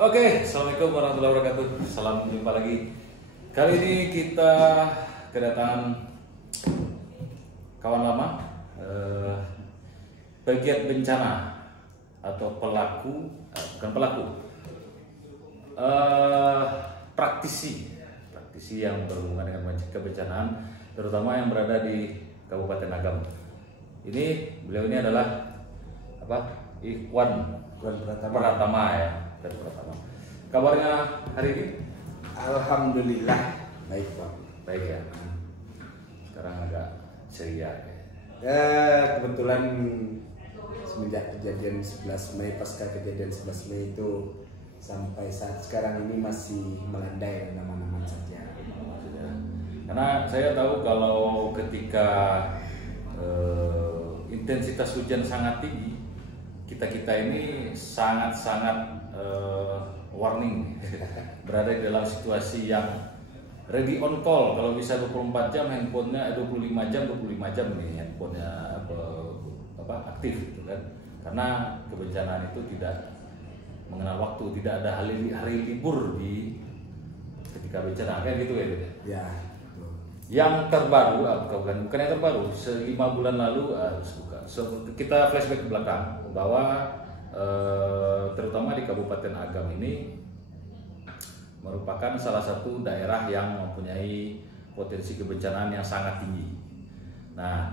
Oke, Assalamualaikum warahmatullahi wabarakatuh. Salam jumpa lagi. Kali ini kita kedatangan kawan lama, pegiat bencana atau pelaku, bukan pelaku, praktisi yang berhubungan dengan kebencanaan, terutama yang berada di Kabupaten Agam. Beliau ini adalah Ikhwan Pratama ya. Dari Pratama. Kabarnya hari ini? Alhamdulillah baik Pak. Baik ya. Sekarang agak ceria. Ya kebetulan semenjak kejadian 11 Mei pasca kejadian 11 Mei itu sampai saat sekarang ini masih melandai aman-aman saja. Karena saya tahu kalau ketika intensitas hujan sangat tinggi, kita ini sangat warning berada di dalam situasi yang ready on call. Kalau bisa 24 jam handphonenya 25 jam nih handphonenya aktif gitu kan, karena kebencanaan itu tidak mengenal waktu, tidak ada hari libur di ketika bencana kayak gitu ya gitu. Ya. Yang terbaru bukan yang terbaru, 5 bulan lalu kita flashback ke belakang bahwa terutama di Kabupaten Agam ini merupakan salah satu daerah yang mempunyai potensi kebencanaan yang sangat tinggi. Nah,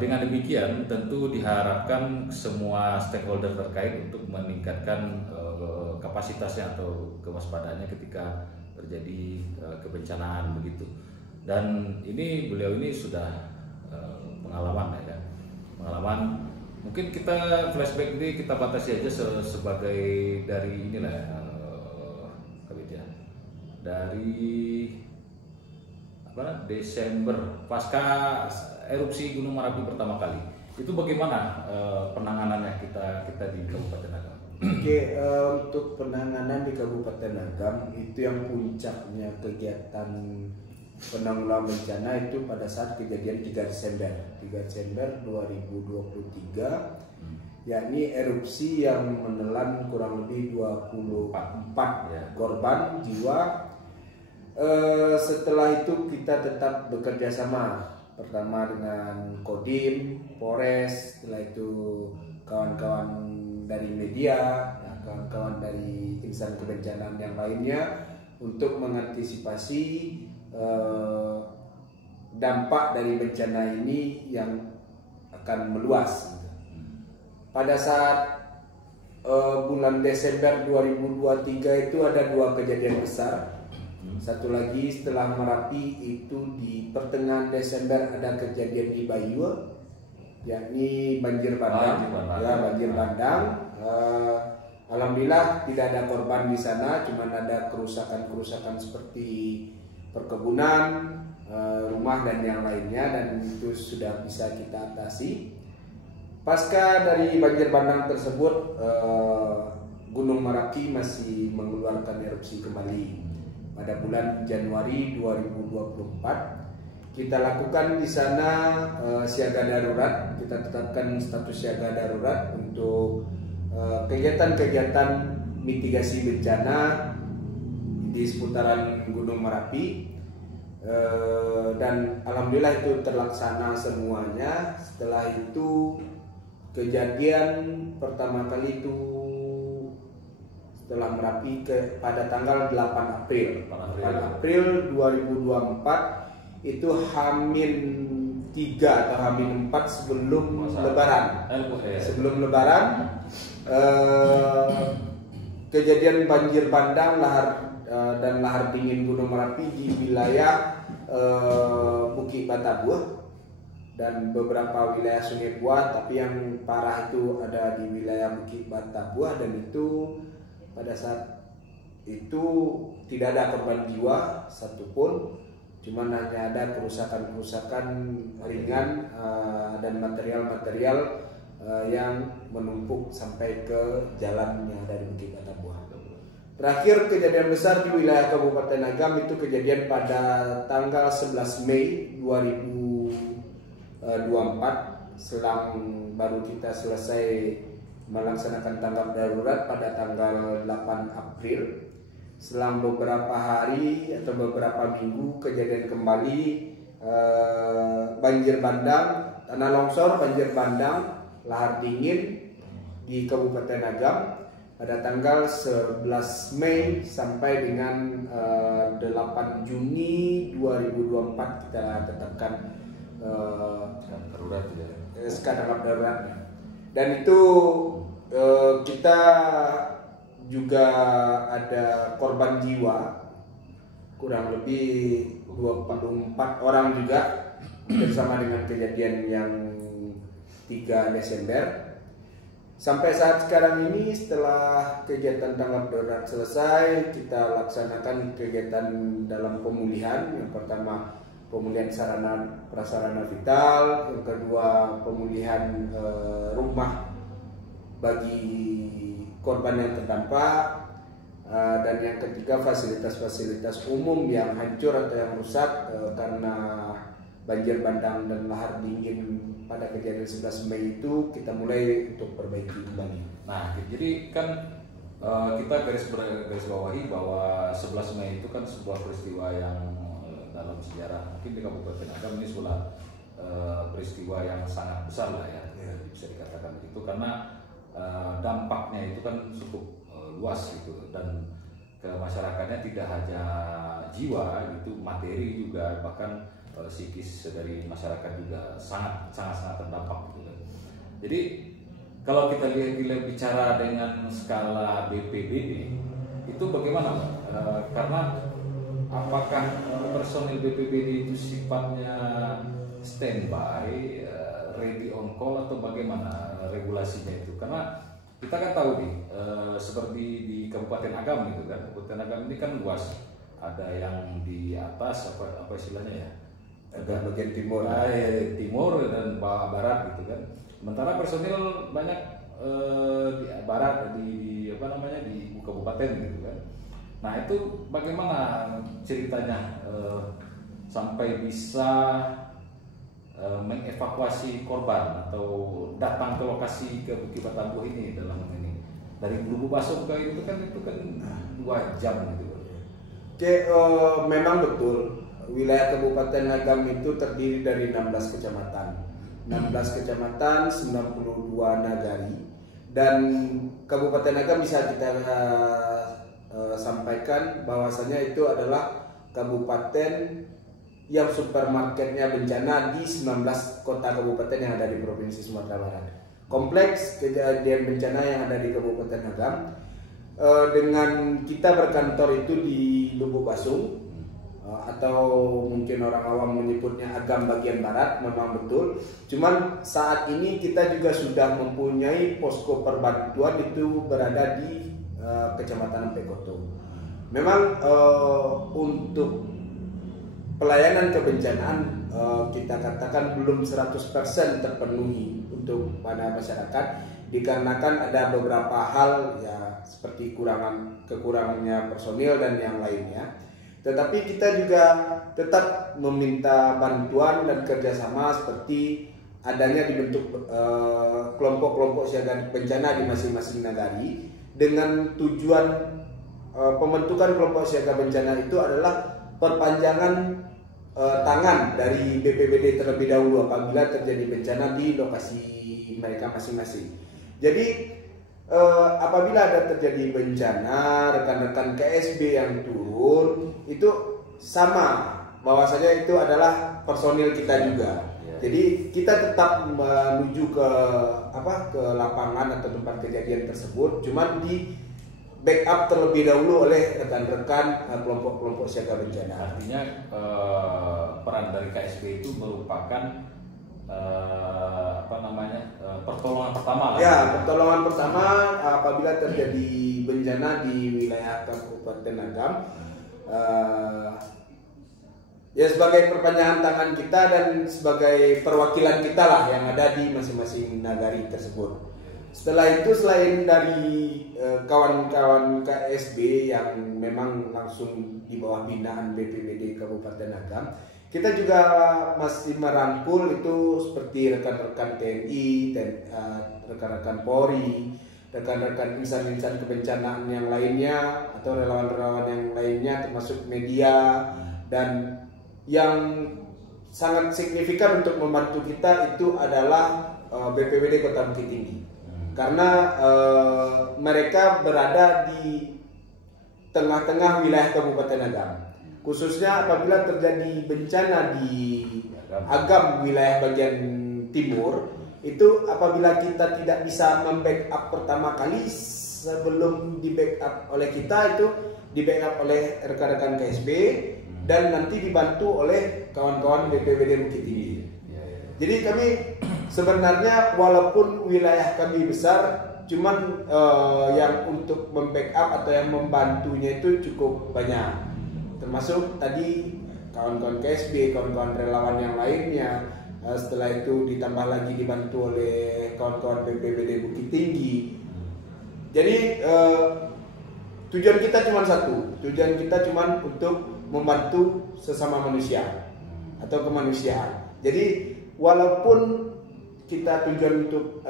dengan demikian tentu diharapkan semua stakeholder terkait untuk meningkatkan kapasitasnya atau kewaspadaannya ketika terjadi kebencanaan begitu. Dan beliau ini sudah pengalaman ya kan, pengalaman. Mungkin kita flashback ini kita batasi aja sebagai dari inilah dari Desember pasca erupsi Gunung Merapi pertama kali. Itu bagaimana penanganannya kita di Kabupaten Agam? Oke, untuk penanganan di Kabupaten Agam itu yang puncaknya kegiatan penanggulangan bencana itu pada saat kejadian 3 Desember 2023, yakni erupsi yang menelan kurang lebih 24 korban jiwa. Setelah itu kita tetap bekerja sama, pertama dengan Kodim, Polres, setelah itu kawan-kawan dari media, kawan-kawan dari insan kebencanaan yang lainnya untuk mengantisipasi dampak dari bencana ini yang akan meluas. Pada saat bulan Desember 2023 itu ada 2 kejadian besar. Satu lagi setelah Merapi itu di pertengahan Desember ada kejadian di Bayur, yakni banjir bandang. Banjir bandang. Alhamdulillah tidak ada korban di sana, cuma ada kerusakan seperti perkebunan, rumah dan yang lainnya, dan itu sudah bisa kita atasi. Pasca dari banjir bandang tersebut, Gunung Merapi masih mengeluarkan erupsi kembali. Pada bulan Januari 2024 kita lakukan di sana siaga darurat. Kita tetapkan status siaga darurat untuk kegiatan-kegiatan mitigasi bencana di seputaran Gunung Merapi, dan alhamdulillah itu terlaksana semuanya. Setelah itu kejadian pertama kali itu setelah Merapi pada tanggal 8 April 2024 itu Hamin 3 atau Hamin 4 sebelum Lebaran. Kejadian banjir bandang dan lahar dingin Gunung Merapi di wilayah Bukit Batabuah dan beberapa wilayah Sungai Buah, tapi yang parah itu ada di wilayah Bukit Batabuah, dan itu pada saat itu tidak ada korban jiwa satupun, cuman hanya ada kerusakan ringan dan material-material yang menumpuk sampai ke jalan yang ada di Bukit Batabuah. Terakhir kejadian besar di wilayah Kabupaten Agam itu kejadian pada tanggal 11 Mei 2024, selang baru kita selesai melaksanakan tanggap darurat pada tanggal 8 April. Selang beberapa hari atau beberapa minggu kejadian kembali banjir bandang, tanah longsor, banjir bandang, lahar dingin di Kabupaten Agam pada tanggal 11 Mei sampai dengan 8 Juni 2024 kita tetapkan darurat ya. SK tanggap darurat. Dan itu kita juga ada korban jiwa kurang lebih 24 orang juga bersama dengan kejadian yang 3 Desember. Sampai saat sekarang ini setelah kegiatan tanggap darurat selesai, kita laksanakan kegiatan dalam pemulihan. Yang pertama pemulihan sarana prasarana vital, yang kedua pemulihan rumah bagi korban yang terdampak, dan yang ketiga fasilitas-fasilitas umum yang hancur atau yang rusak karena banjir bandang dan lahar dingin pada kejadian 11 Mei itu kita mulai untuk perbaiki kembali. Nah, jadi kan kita garis bawahi bahwa 11 Mei itu kan sebuah peristiwa yang dalam sejarah mungkin di Kabupaten Agam ini sebuah peristiwa yang sangat besar lah ya, bisa dikatakan begitu, karena dampaknya itu kan cukup luas gitu, dan ke masyarakatnya tidak hanya jiwa gitu, materi juga, bahkan psikis dari masyarakat juga sangat terdampak gitu kan. Jadi kalau kita lihat bicara dengan skala BPBD itu bagaimana Pak? Karena apakah personil BPBD itu sifatnya standby, ready on call, atau bagaimana regulasinya itu? Karena kita kan tahu nih, seperti di Kabupaten Agam gitu kan, Kabupaten Agam ini kan luas, ada yang di atas apa istilahnya ya, Agak bagian timur, timur dan barat gitu kan. Sementara personil banyak di barat, di apa namanya, di kabupaten gitu kan. Nah itu bagaimana ceritanya sampai bisa mengevakuasi korban atau datang ke lokasi ke Bukit Batambuh ini dalam ini dari Bulu Basung ke itu kan 2 jam gitu. Oke, memang betul wilayah Kabupaten Agam itu terdiri dari 16 kecamatan, 92 nagari, dan Kabupaten Agam bisa kita sampaikan bahwasanya itu adalah kabupaten yang supermarketnya bencana di 19 kota kabupaten yang ada di Provinsi Sumatera Barat. Kompleks kejadian bencana yang ada di Kabupaten Agam, dengan kita berkantor itu di Lubuk Basung, atau mungkin orang awam menyebutnya Agam bagian barat, memang betul. Cuman saat ini kita juga sudah mempunyai posko perbantuan itu berada di Kecamatan Pekoto. Memang untuk pelayanan kebencanaan kita katakan belum 100% terpenuhi untuk pada masyarakat, dikarenakan ada beberapa hal ya seperti kekurangannya personil dan yang lainnya. Tetapi kita juga tetap meminta bantuan dan kerjasama seperti adanya dibentuk kelompok-kelompok siaga bencana di masing-masing nagari, dengan tujuan pembentukan kelompok siaga bencana itu adalah perpanjangan tangan dari BPBD terlebih dahulu apabila terjadi bencana di lokasi mereka masing-masing. Jadi apabila ada terjadi bencana, rekan-rekan KSB yang turun itu sama, bahwasanya itu adalah personil kita juga. Jadi kita tetap menuju ke lapangan atau tempat kejadian tersebut, cuman di backup terlebih dahulu oleh rekan-rekan kelompok-kelompok siaga bencana. Artinya peran dari KSB itu merupakan pertolongan pertama lah. Ya, pertolongan pertama apabila terjadi bencana di wilayah Kabupaten Agam. Ya sebagai perpanjangan tangan kita dan sebagai perwakilan kita lah yang ada di masing-masing nagari tersebut. Setelah itu, selain dari kawan-kawan KSB yang memang langsung di bawah binaan BPBD Kabupaten Agam, Kita juga masih merangkul itu seperti rekan-rekan TNI, rekan-rekan Polri, rekan-rekan insan-insan kebencanaan yang lainnya atau relawan-relawan yang lainnya termasuk media, dan yang sangat signifikan untuk membantu kita itu adalah BPBD Kota Bukit Tinggi. Karena mereka berada di tengah-tengah wilayah Kabupaten Agam. Khususnya apabila terjadi bencana di Agam wilayah bagian timur, itu apabila kita tidak bisa membackup pertama kali, sebelum di backup oleh kita itu di backup oleh rekan-rekan KSB dan nanti dibantu oleh kawan-kawan BPBD Bukit Tinggi. Jadi kami sebenarnya walaupun wilayah kami besar, cuman yang untuk membackup atau yang membantunya itu cukup banyak. Termasuk tadi kawan-kawan KSB, kawan-kawan relawan yang lainnya. Setelah itu ditambah lagi dibantu oleh kawan-kawan BPBD Bukit Tinggi. Jadi tujuan kita cuma satu, tujuan kita cuma untuk membantu sesama manusia atau kemanusiaan. Jadi walaupun kita tujuan untuk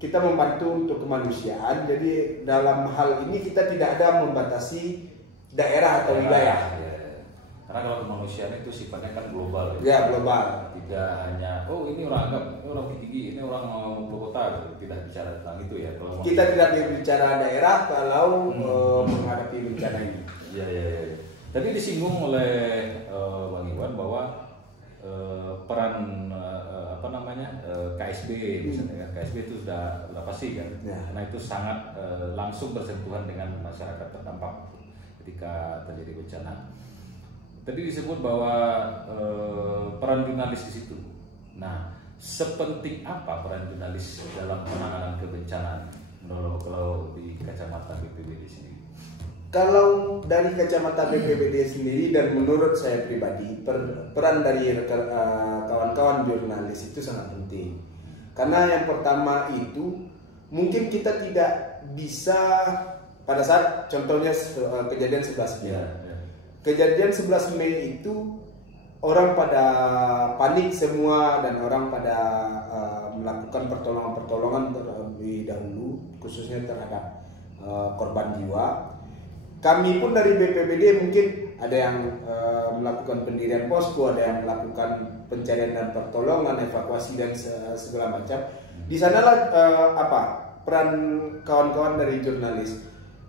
kita membantu untuk kemanusiaan, jadi dalam hal ini kita tidak ada membatasi daerah atau wilayah. Karena kalau kemanusiaan itu sifatnya kan global. Ya, global. Tidak hanya ini orang Agam, ini orang Bukit Tinggi, ini orang Kota, tidak bicara tentang itu ya. Kalau kita tidak bicara daerah kalau menghadapi bencana ini. Iya. Tadi disinggung oleh Bang Iwan bahwa peran KSB misalnya, KSB itu sudah pasti kan, karena itu sangat langsung bersentuhan dengan masyarakat terdampak ketika terjadi bencana. Tadi disebut bahwa peran jurnalis di situ. Nah, sepenting apa peran jurnalis dalam penanganan kebencanaan menurut kalau di kacamata BPBD sendiri? Kalau dari kacamata BPBD sendiri dan menurut saya pribadi, peran dari kawan-kawan jurnalis itu sangat penting. Karena yang pertama itu mungkin kita tidak bisa pada saat contohnya kejadian 11 Mei. Kejadian 11 Mei itu orang pada panik semua dan orang pada melakukan pertolongan-pertolongan terlebih dahulu, khususnya terhadap korban jiwa. Kami pun dari BPBD mungkin ada yang melakukan pendirian posko, ada yang melakukan pencarian dan pertolongan, evakuasi dan segala macam. Di sanalah peran kawan-kawan dari jurnalis.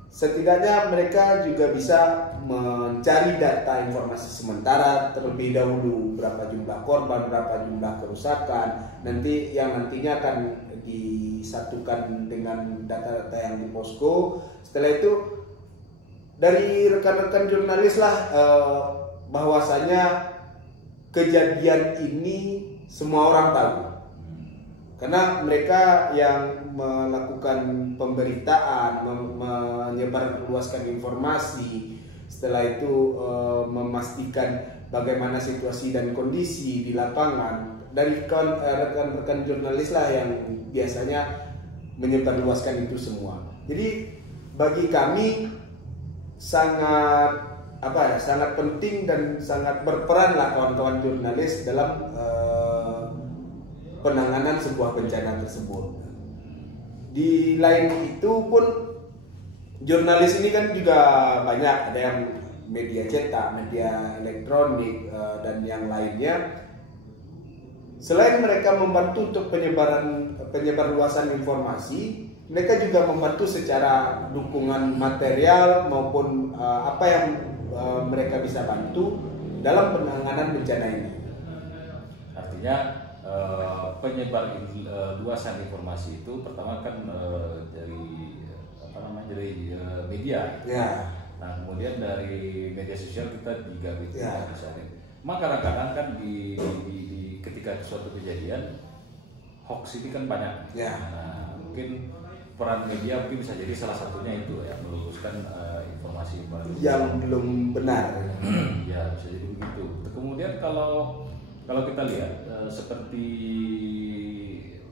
Setidaknya mereka juga bisa mencari data informasi sementara terlebih dahulu, berapa jumlah korban, berapa jumlah kerusakan, nanti yang nantinya akan disatukan dengan data-data yang di posko. Setelah itu dari rekan-rekan jurnalis lah bahwasanya kejadian ini semua orang tahu, karena mereka yang melakukan pemberitaan, menyebarluaskan informasi, setelah itu memastikan bagaimana situasi dan kondisi di lapangan. Dari rekan-rekan jurnalis lah yang biasanya menyebarluaskan itu semua. Jadi bagi kami sangat penting dan sangat berperan lah kawan-kawan jurnalis dalam penanganan sebuah bencana tersebut. Di lain itu pun jurnalis ini kan juga banyak, ada yang media cetak, media elektronik dan yang lainnya. Selain mereka membantu untuk penyebarluasan informasi, mereka juga membantu secara dukungan material maupun apa yang mereka bisa bantu dalam penanganan bencana ini. Artinya penyebar luasan informasi itu pertama kan dari media. Ya. Nah, kemudian dari media sosial kita juga misalnya. Maka kadang-kadang kan di ketika suatu kejadian hoax ini kan banyak. Ya. Nah, mungkin peran media mungkin bisa jadi salah satunya itu ya, meluruskan informasi yang belum benar. Ya, bisa jadi begitu. Kemudian kalau kita lihat seperti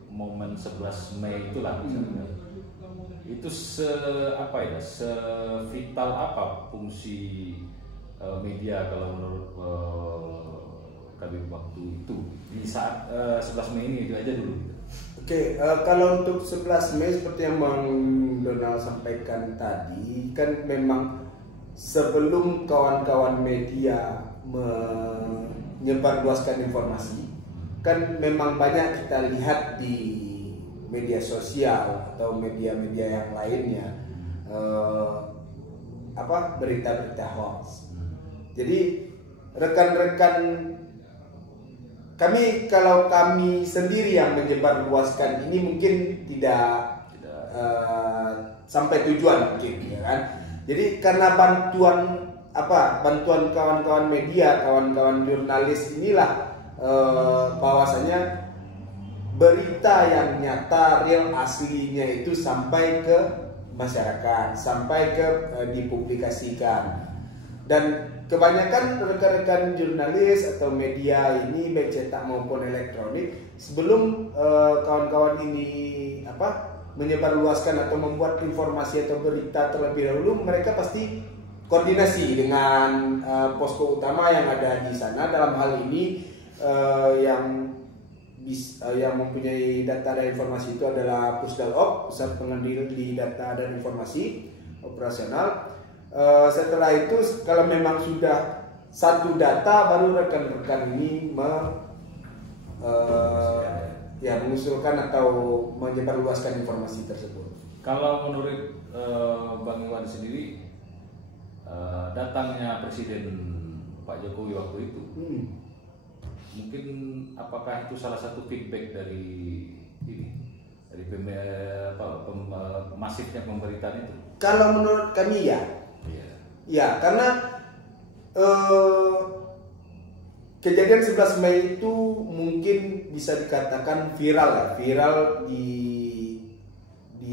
momen 11 Mei itulah misalnya, itu sevital apa fungsi media kalau menurut kami waktu itu di saat 11 Mei ini itu aja dulu. Oke, kalau untuk 11 Mei seperti yang Bang Donald sampaikan tadi, kan memang sebelum kawan-kawan media menyebarluaskan informasi, kan memang banyak kita lihat di media sosial atau media-media yang lainnya berita-berita hoax. Jadi rekan-rekan kalau kami sendiri yang menyebarluaskan ini mungkin tidak sampai tujuan mungkin, ya kan? Jadi karena bantuan kawan-kawan media, kawan-kawan jurnalis inilah bahwasanya berita yang nyata, real, aslinya itu sampai ke masyarakat, sampai ke dipublikasikan. Dan kebanyakan rekan-rekan jurnalis atau media ini baik cetak maupun elektronik, sebelum kawan-kawan ini menyebarluaskan atau membuat informasi atau berita terlebih dahulu, mereka pasti koordinasi dengan posko utama yang ada di sana. Dalam hal ini yang mempunyai data dan informasi itu adalah Pusdalop, Pusat Pengendali Data dan Informasi Operasional. Setelah itu kalau memang sudah satu data, baru rekan-rekan ini mengusulkan atau menyebarluaskan informasi tersebut. Kalau menurut Bang Iwan sendiri, datangnya Presiden Pak Jokowi waktu itu, mungkin apakah itu salah satu feedback dari masifnya pemberitaan itu? Kalau menurut kami ya, karena kejadian 11 Mei itu mungkin bisa dikatakan viral di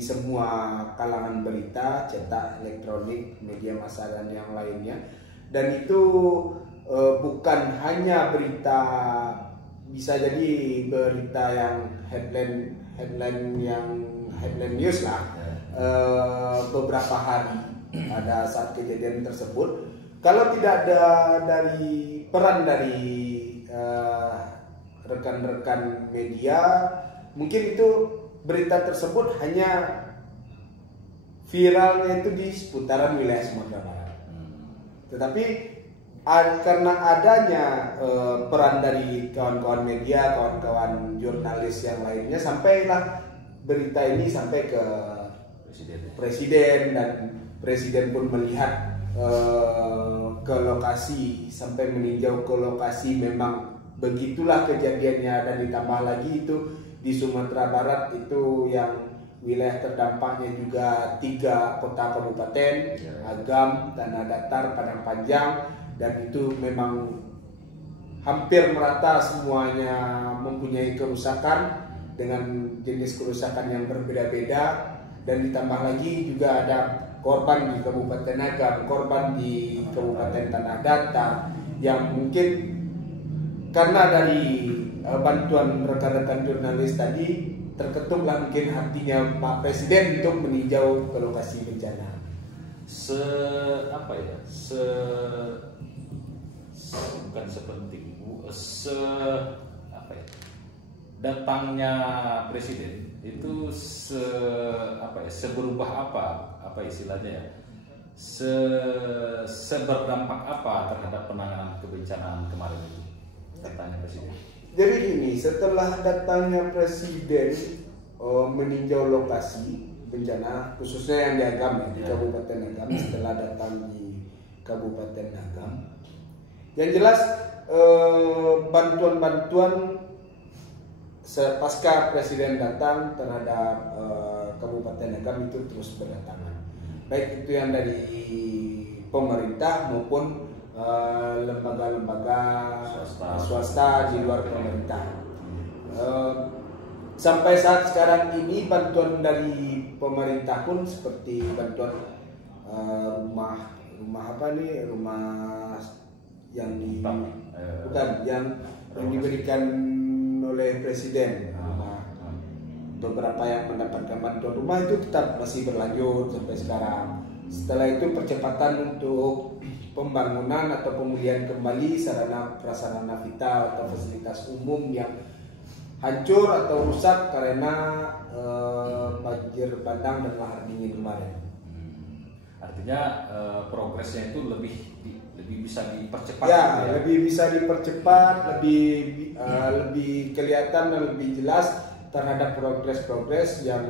semua kalangan berita, cetak, elektronik, media massa dan yang lainnya. Dan itu bukan hanya berita, bisa jadi berita yang headline news lah, beberapa hari pada saat kejadian tersebut. Kalau tidak ada peran dari rekan-rekan media, mungkin itu berita tersebut hanya viralnya itu di seputaran wilayah Sumatera Barat. Tetapi karena adanya peran dari kawan-kawan media, kawan-kawan jurnalis yang lainnya, sampailah berita ini sampai ke Presiden, dan Presiden pun melihat ke lokasi, sampai meninjau ke lokasi. Memang begitulah kejadiannya, dan ditambah lagi itu di Sumatera Barat itu yang wilayah terdampaknya juga 3 kota kabupaten, Agam, Tanah Datar, Padang Panjang, dan itu memang hampir merata semuanya mempunyai kerusakan dengan jenis kerusakan yang berbeda-beda. Dan ditambah lagi juga ada korban di Kabupaten Agam, korban di Kabupaten Tanah Datar, yang mungkin karena dari bantuan rekan-rekan jurnalis tadi terketuklah mungkin hatinya Pak Presiden untuk meninjau ke lokasi bencana. Datangnya Presiden itu seberubah apa istilahnya ya, seberdampak apa terhadap penanganan kebencanaan kemarin itu datangnya Presiden? Jadi gini, setelah datangnya Presiden meninjau lokasi bencana, khususnya yang di Agam, di Kabupaten Agam, setelah datang di Kabupaten Agam, yang jelas bantuan-bantuan pasca Presiden datang terhadap Kabupaten Agam itu terus berdatangan, baik itu yang dari pemerintah maupun lembaga-lembaga swasta di luar pemerintah. Sampai saat sekarang ini bantuan dari pemerintah pun seperti bantuan rumah yang diberikan oleh Presiden. Beberapa yang mendapatkan bantuan rumah itu tetap masih berlanjut sampai sekarang. Setelah itu percepatan untuk pembangunan atau pemulihan kembali sarana prasarana vital atau fasilitas umum yang hancur atau rusak karena banjir bandang dan lahar dingin kemarin. Artinya progresnya itu lebih bisa dipercepat. Ya, lebih bisa dipercepat, lebih kelihatan dan lebih jelas terhadap progres yang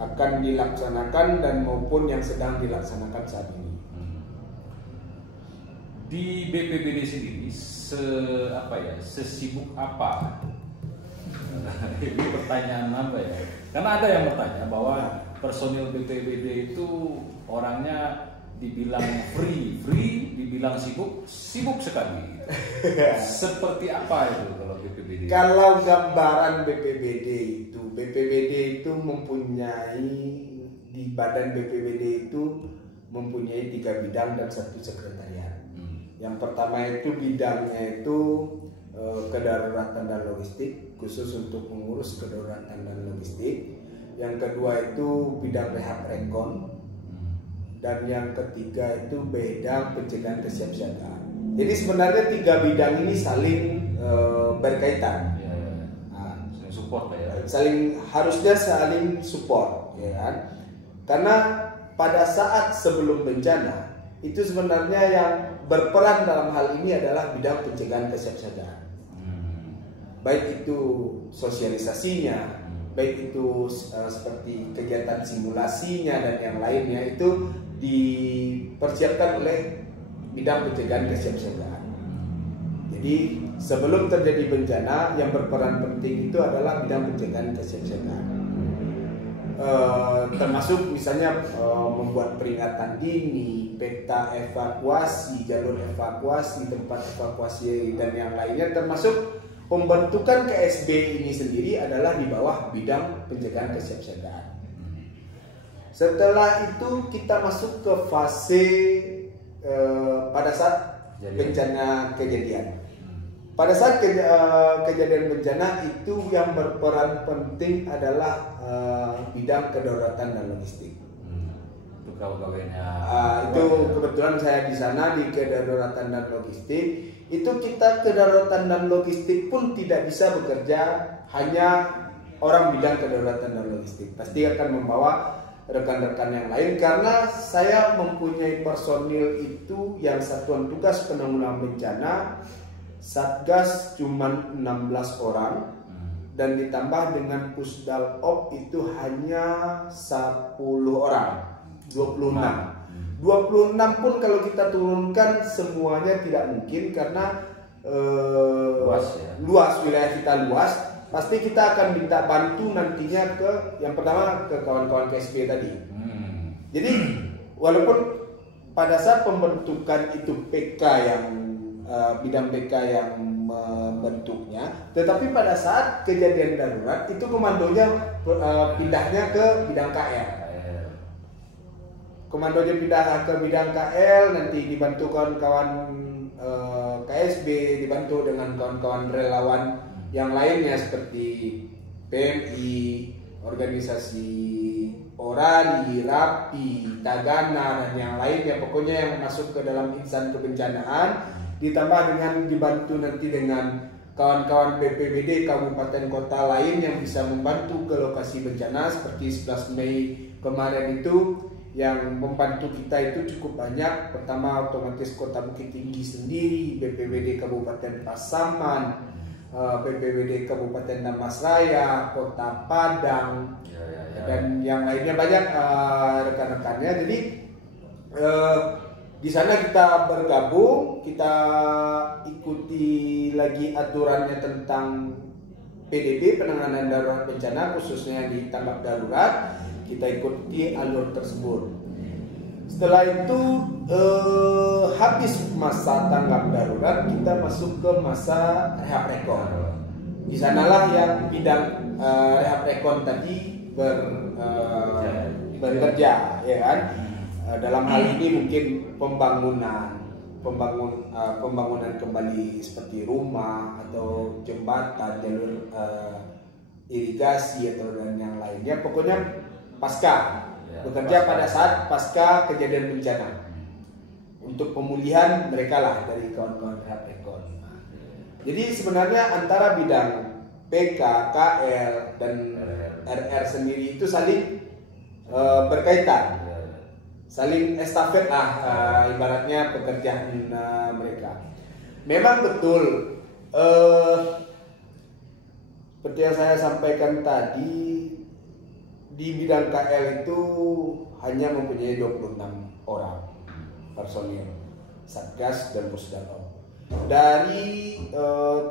akan dilaksanakan dan maupun yang sedang dilaksanakan saat ini. Di BPBD sendiri sesibuk apa? Ini pertanyaan apa ya? Karena ada yang bertanya bahwa personil BPBD itu orangnya dibilang free, dibilang sibuk sekali. Seperti apa itu kalau BPBD? Kalau gambaran BPBD itu mempunyai, di badan BPBD itu mempunyai 3 bidang dan 1 sekretariat. Yang pertama itu bidangnya itu kedaruratan dan logistik, khusus untuk mengurus kedaruratan dan logistik. Yang kedua itu bidang rehab rekon, dan yang ketiga itu bidang pencegahan kesiapsiagaan. Jadi sebenarnya 3 bidang ini saling berkaitan. Support ya. Harusnya saling support, ya kan? Karena pada saat sebelum bencana itu sebenarnya yang berperan dalam hal ini adalah bidang pencegahan kesiapsiagaan. Baik itu sosialisasinya, baik itu seperti kegiatan simulasinya dan yang lainnya itu dipersiapkan oleh bidang pencegahan kesiapsiagaan. Jadi sebelum terjadi bencana yang berperan penting itu adalah bidang pencegahan kesiapsiagaan. Termasuk misalnya membuat peringatan dini, peta evakuasi, jalur evakuasi, tempat evakuasi dan yang lainnya, termasuk pembentukan KSB ini sendiri adalah di bawah bidang pencegahan kesiapsiagaan. Setelah itu kita masuk ke fase pada saat bencana kejadian. Pada saat kejadian bencana itu yang berperan penting adalah bidang kedaruratan dan logistik. Itu pegawainya. Itu kebetulan saya di sana di kedaruratan dan logistik. Itu kita kedaruratan dan logistik pun tidak bisa bekerja hanya orang bidang kedaruratan dan logistik. Pasti akan membawa rekan-rekan yang lain karena saya mempunyai personil itu yang satuan tugas penanggulangan bencana Satgas cuma 16 orang dan ditambah dengan Pusdal Op itu hanya 10 orang, 26 pun kalau kita turunkan semuanya tidak mungkin karena luas wilayah kita luas. Pasti kita akan minta bantu nantinya ke yang pertama ke kawan-kawan KSB tadi. Jadi walaupun pada saat pembentukan itu PK yang bidang PK yang membentuknya, tetapi pada saat kejadian darurat itu komandonya pindahnya ke bidang KL. Komandonya pindah ke bidang KL, nanti dibantu kawan-kawan KSB, dibantu dengan kawan-kawan relawan yang lainnya seperti PMI, organisasi Orali, Rapi, Tagana dan yang lainnya, pokoknya yang masuk ke dalam insan kebencanaan, ditambah dengan dibantu nanti dengan kawan-kawan BPBD kabupaten kota lain yang bisa membantu ke lokasi bencana seperti 11 Mei kemarin itu yang membantu kita itu cukup banyak. Pertama otomatis Kota Bukit Tinggi sendiri, BPBD Kabupaten Pasaman, BPBD Kabupaten Damastraya, Kota Padang, dan yang lainnya banyak rekan-rekannya. Jadi di sana kita bergabung, kita ikuti lagi aturannya tentang PDB, penanganan darurat bencana khususnya di tanggap darurat. Kita ikuti alur tersebut. Setelah itu habis masa tanggap darurat, kita masuk ke masa rehab rekon. Di sanalah yang bidang rehab rekon tadi bekerja, ya kan? Dalam hal ini mungkin pembangunan kembali seperti rumah atau jembatan, jalur irigasi atau dan yang lainnya. Pokoknya pasca bekerja pada saat pasca kejadian bencana. Untuk pemulihan mereka lah dari kawan-kawan Rapekon. Jadi sebenarnya antara bidang PK, KL dan RR sendiri itu saling berkaitan, saling estafet lah, ibaratnya pekerjaan mereka. Memang betul seperti yang saya sampaikan tadi, di bidang KL itu hanya mempunyai 26 orang personil Satgas dan Pusdalop. Dari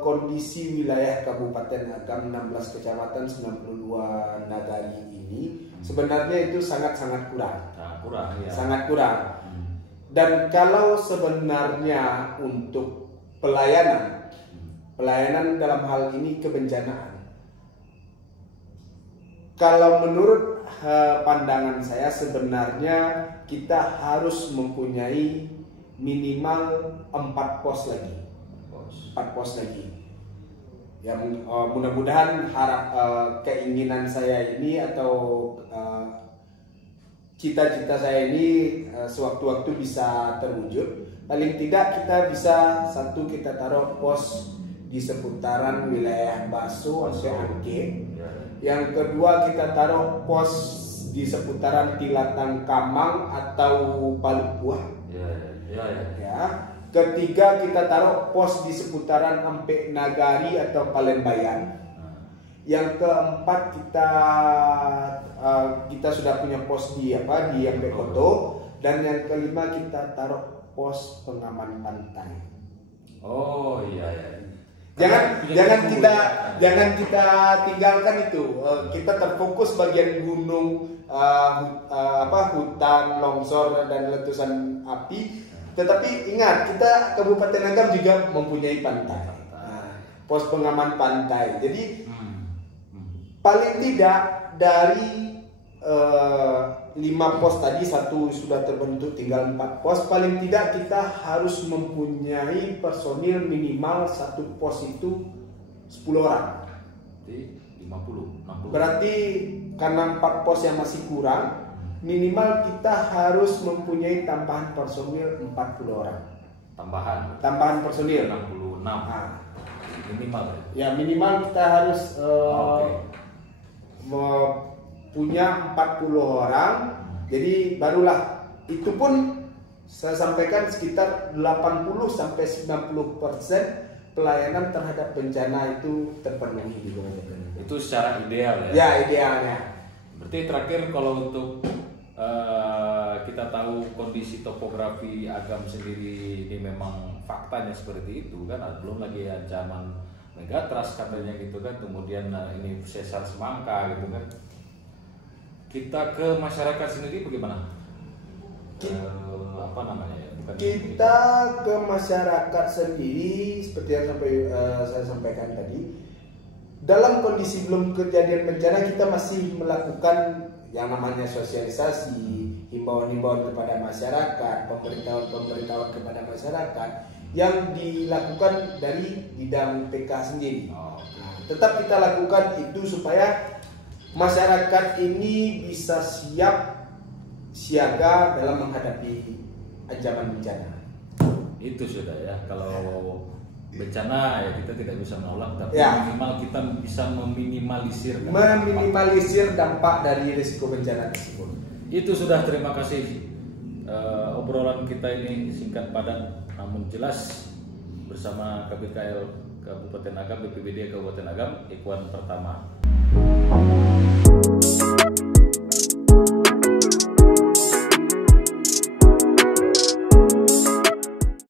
kondisi wilayah Kabupaten Agam 16 kecamatan 92 nagari ini sebenarnya itu sangat-sangat kurang. Sangat kurang. Dan kalau sebenarnya untuk pelayanan dalam hal ini kebencanaan, kalau menurut pandangan saya sebenarnya kita harus mempunyai minimal 4 pos lagi. 4 pos lagi. Yang mudah-mudahan keinginan saya ini atau cita-cita saya ini sewaktu-waktu bisa terwujud. Paling tidak kita bisa kita taruh pos di seputaran wilayah Baso atau Angke. Yang kedua kita taruh pos di seputaran Tilatang Kamang atau Palupuah. Ya. Ketiga kita taruh pos di seputaran Ampek Nagari atau Palembayan. Yang keempat kita sudah punya pos di Ampek Koto, dan yang kelima kita taruh pos pengaman pantai. Oh iya. Jangan kita tinggalkan itu. Kita terfokus bagian gunung, hutan, longsor dan letusan api. Tetapi ingat, kita Kabupaten Agam juga mempunyai pantai, pos pengaman pantai. Jadi paling tidak dari 5 pos tadi, 1 sudah terbentuk, tinggal 4 pos. Paling tidak kita harus mempunyai personil minimal 1 pos itu 10 orang. Jadi 50, 60. Berarti karena 4 pos yang masih kurang, minimal kita harus mempunyai tambahan personil 40 orang. Tambahan personil 66. Minimal. Ya minimal kita harus punya 40 orang. Jadi barulah, itu pun saya sampaikan sekitar 80-90% pelayanan terhadap bencana itu terpenuhi di Kabupaten. Itu secara ideal ya? Ya, idealnya. Berarti terakhir kalau untuk kita tahu kondisi topografi Agam sendiri ini memang faktanya seperti itu kan, belum lagi ancaman megatrust katanya gitu kan, kemudian ini sesar semangka gitu kan. Kita ke masyarakat sendiri bagaimana? Kita ke masyarakat sendiri seperti yang saya sampaikan tadi, dalam kondisi belum kejadian bencana kita masih melakukan yang namanya sosialisasi, himbauan-himbauan kepada masyarakat, pemberitahuan kepada masyarakat yang dilakukan dari bidang PK sendiri. Tetap kita lakukan itu supaya masyarakat ini bisa siap siaga dalam menghadapi ancaman bencana. Itu sudah ya, kalau bencana ya kita tidak bisa menolak, tapi minimal kita bisa meminimalisir dampak dari risiko bencana tersebut. Itu sudah, terima kasih. Obrolan kita ini singkat padat namun jelas bersama KBKL Kabupaten Agam, BPBD Kabupaten Agam, Ikuan pertama.